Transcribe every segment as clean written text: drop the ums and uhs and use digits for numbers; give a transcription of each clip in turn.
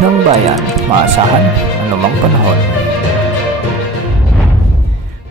ng bayan, maasahan anumang panahon.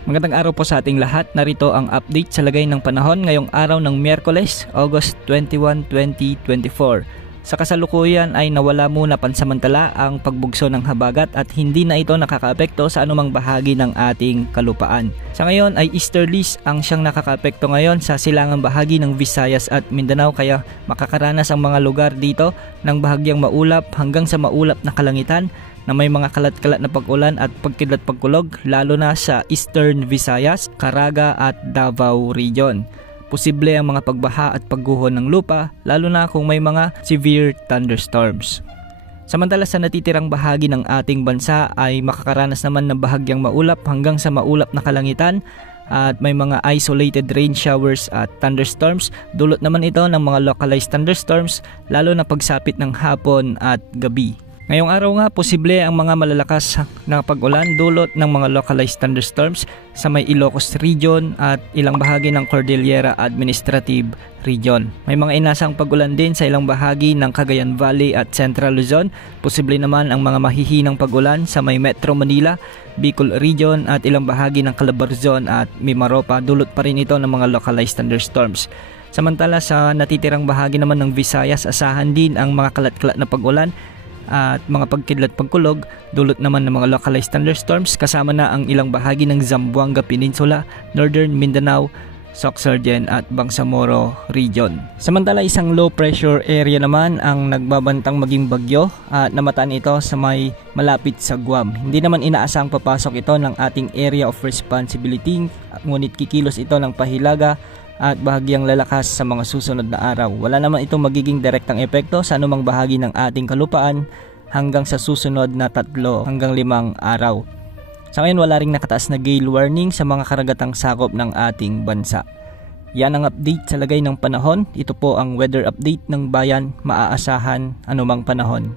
Magandang araw po sa ating lahat. Narito ang update sa lagay ng panahon ngayong araw ng Miyerkules, August 21, 2024. Sa kasalukuyan ay nawala muna pansamantala ang pagbugso ng habagat at hindi na ito nakakaapekto sa anumang bahagi ng ating kalupaan. Sa ngayon ay easterlies ang siyang nakakaapekto ngayon sa silangang bahagi ng Visayas at Mindanao, kaya makakaranas ang mga lugar dito ng bahagyang maulap hanggang sa maulap na kalangitan na may mga kalat-kalat na pag-ulan at pagkidlat-pagkulog, lalo na sa Eastern Visayas, Caraga at Davao Region. Posible ang mga pagbaha at pagguho ng lupa, lalo na kung may mga severe thunderstorms. Samantala sa natitirang bahagi ng ating bansa ay makakaranas naman ng bahagyang maulap hanggang sa maulap na kalangitan at may mga isolated rain showers at thunderstorms. Dulot naman ito ng mga localized thunderstorms, lalo na pagsapit ng hapon at gabi. Ngayong araw nga, posible ang mga malalakas na pag-ulan dulot ng mga localized thunderstorms sa may Ilocos Region at ilang bahagi ng Cordillera Administrative Region. May mga inasang pag-ulan din sa ilang bahagi ng Cagayan Valley at Central Luzon. Posible naman ang mga mahihinang pag-ulan sa may Metro Manila, Bicol Region at ilang bahagi ng Calabarzon at Mimaropa. Dulot pa rin ito ng mga localized thunderstorms. Samantala sa natitirang bahagi naman ng Visayas, asahan din ang mga kalat-kalat na pag-ulan at mga pagkidlat-pagkulog, dulot naman ng mga localized thunderstorms kasama na ang ilang bahagi ng Zamboanga Peninsula, Northern Mindanao, Sorsogon at Bangsamoro Region. Samantala isang low pressure area naman ang nagbabantang maging bagyo at namataan ito sa may malapit sa Guam. Hindi naman inaasang papasok ito ng ating area of responsibility, ngunit kikilos ito ng pahilaga at bahagyang lalakas sa mga susunod na araw. Wala naman itong magiging direktang epekto sa anumang bahagi ng ating kalupaan hanggang sa susunod na 3 hanggang 5 araw. Sa ngayon wala ring nakataas na gale warning sa mga karagatang sakop ng ating bansa. Yan ang update sa lagay ng panahon. Ito po ang weather update ng bayan, maaasahan anumang panahon.